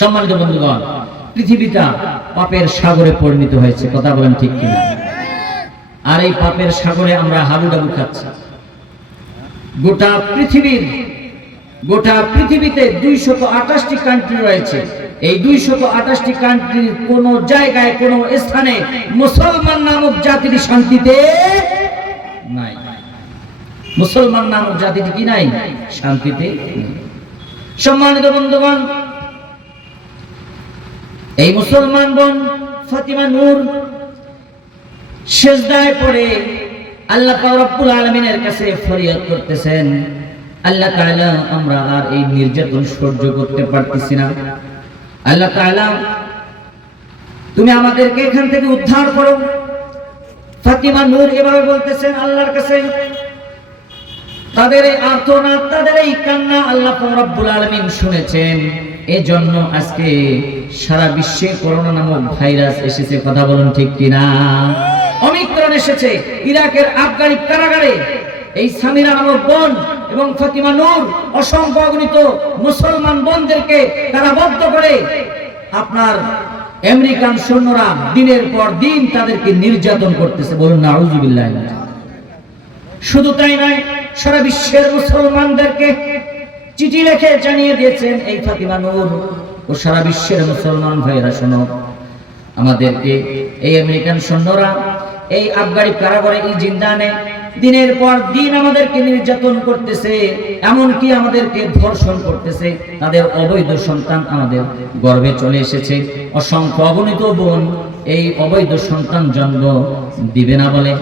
সম্মানিত বন্ধুগণ, পৃথিবীটা পাপের সাগরে পরিণত হয়েছে, কথা বলেন ঠিক কিনা? আর এই পাপের সাগরে আমরা হাবুডাবু খাচ্ছি। গোটা পৃথিবীতে 228টি কান্ট্রি রয়েছে। এই 228টি কান্ট্রির কোন জায়গায় কোন স্থানে মুসলমান নামক জাতির শান্তিতে নাই। মুসলমান নামক জাতিটি কি নাই? শান্তিতে। সম্মানিত বন্ধুগণ, এই মুসলমান বোন ফাতিমা নূর সিজদায় পড়ে আল্লাহ পাক রব্বুল আলামিনের কাছে ফরিয়াদ করতেছেন, আল্লাহ তাআলা আমরা আর এই নির্যাতন সহ্য করতে পারতেছি না। আল্লাহ তাআলা তুমি আমাদেরকে এখান থেকে উদ্ধার করো। ফাতিমা নূর এভাবে বলতেছেন আল্লাহর কাছে। তাদের এই আর্তনাদ, তাদের এই কান্না আল্লাহ পাক রব্বুল আলামিন শুনেছেন। এজন্য আজকে সারা বিশ্বে করোনা নামক ভাইরাস এসেছে, কথা বলুন ঠিক কিনা? ওমিক্রন এসেছে। ইরাকের আফগানি কারাগারে এই সামিরা নামক বোন এবং ফাতিমা নূর অসংখ্য অগণিত মুসলমান বোনদেরকে কারাবদ্ধ করে আপনার আমেরিকান সৈন্যরা দিনের পর দিন তাদেরকে নির্যাতন করতেছে। বলুন নাউযুবিল্লাহ। শুধু তাই নয়, সারা বিশ্বের মুসলমানদেরকে চিঠি লিখে জানিয়ে দিয়েছেন এই ফাতিমা নূর ও সারা বিশ্বের মুসলমান ভাইরা শোনো, আমাদেরকে এই আমেরিকান সৈন্যরা এই আফগানি কারাগারে এই জিন্দানে দিনের পর দিন আমাদেরকে নির্যাতন করতেছে, এমনকি আমাদেরকে ধর্ষণ করতেছে। তাদের অবৈধ সন্তান আমাদের গর্ভে চলে এসেছে। অসংখ্য অগণিত বোন এই অবৈধ সন্তান জন্ম দিবে না বলে,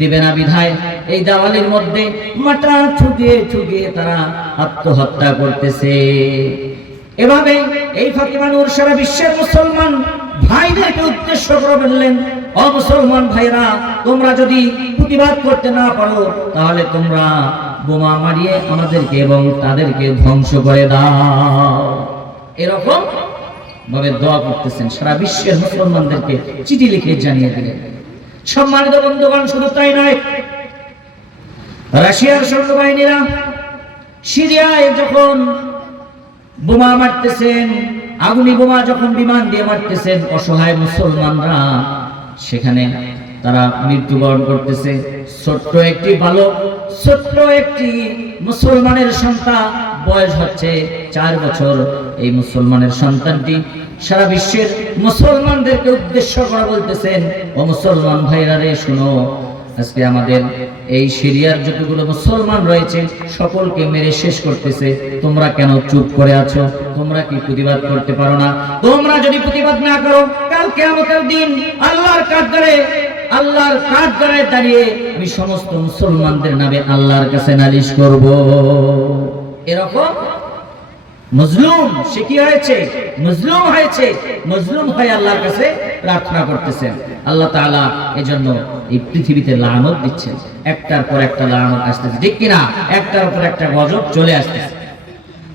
দিবে না বিধায় এই দেওয়ালির মধ্যে মাথা ঠুকিয়ে তারা আত্মহত্যা করতেছে। এভাবে এই ফাতিমা নূর সারা বিশ্বের মুসলমান ভাইদেরকে উদ্দেশ্য করে বললেন, ও মুসলমান ভাইরা, তোমরা যদি প্রতিবাদ করতে না পারো তাহলে তোমরা বোমা মারিয়ে আমাদেরকে এবং তাদেরকে ধ্বংস করে দাও। এরকম ভাবে দোয়া করতেছেন, সারা বিশ্বের মুসলমানদেরকে চিঠি লিখে জানিয়ে দিলেন। সম্মানিত বন্ধুগণ, শুধু তাই নয়, রাশিয়ার সৈন্যবাহিনীরা সিরিয়ায় যখন বোমা মারতেছেন, আগুনি বোমা যখন বিমান দিয়ে মারতেছেন, অসহায় মুসলমানরা সেখানে তারা মৃত্যুবরণ করতেছে। ছোট্ট একটি বালক, ছোট্ট একটি মুসলমানের সন্তান, বয়স হচ্ছে 4 বছর। এই মুসলমানের সন্তানটি সারা বিশ্বের মুসলমানদেরকে উদ্দেশ্য করে বলতেছেন, ও মুসলমান ভাইরা রে শুনো, আজকে আমাদের এই সিরিয়ার যতগুলো মুসলমান রয়েছে সকলকে মেরে শেষ করতেছে। তোমরা কেন চুপ করে আছো? তোমরা কি প্রতিবাদ করতে পারো না? তোমরা যদি প্রতিবাদ না করো, কাল কিয়ামতের দিন আল্লাহর কাঠগড়ায় দাঁড়িয়ে আমি সমস্ত মুসলমানদের নামে আল্লাহর কাছে নালিশ করব। এরকম মজলুম সে কি হয়েছে? মজলুম হয়েছে। মজলুম হয়ে আল্লাহর কাছে প্রার্থনা করতেছেন। আল্লাহ তাআলা এজন্য এই পৃথিবীতে লানত দিচ্ছেন, একটার পর একটা লানত আসতেছে, ঠিক কিনা? একটার পর একটা গজব চলে আসতেছে।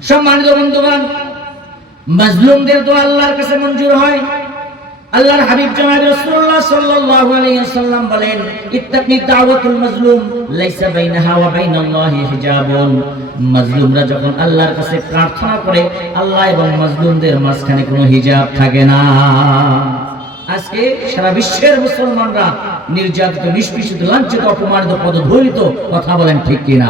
সম্মানিত বন্ধুগণ, মজলুমদের দোয়া আল্লাহর কাছে মঞ্জুর হয়। আল্লাহর হাবিব জনাব রাসূলুল্লাহ সাল্লাল্লাহু আলাইহি ওয়াসাল্লাম বলেন, ইত্তাকি দাওয়াতুল মাজলুম লাইসা বাইনাহা ওয়া বাইনাল্লাহি হিজাবুন। মাজলুমরা যখন আল্লাহর কাছে প্রার্থনা করে, আল্লাহ এবং মাজলুমদের মাঝখানে কোনো হিজাব থাকে না। আজকে সারা বিশ্বের মুসলমানরা নির্যাতিত, নিষ্পেষিত, লাঞ্ছিত, অপমানিত, পদধূলিত, কথা বলেন ঠিক কিনা?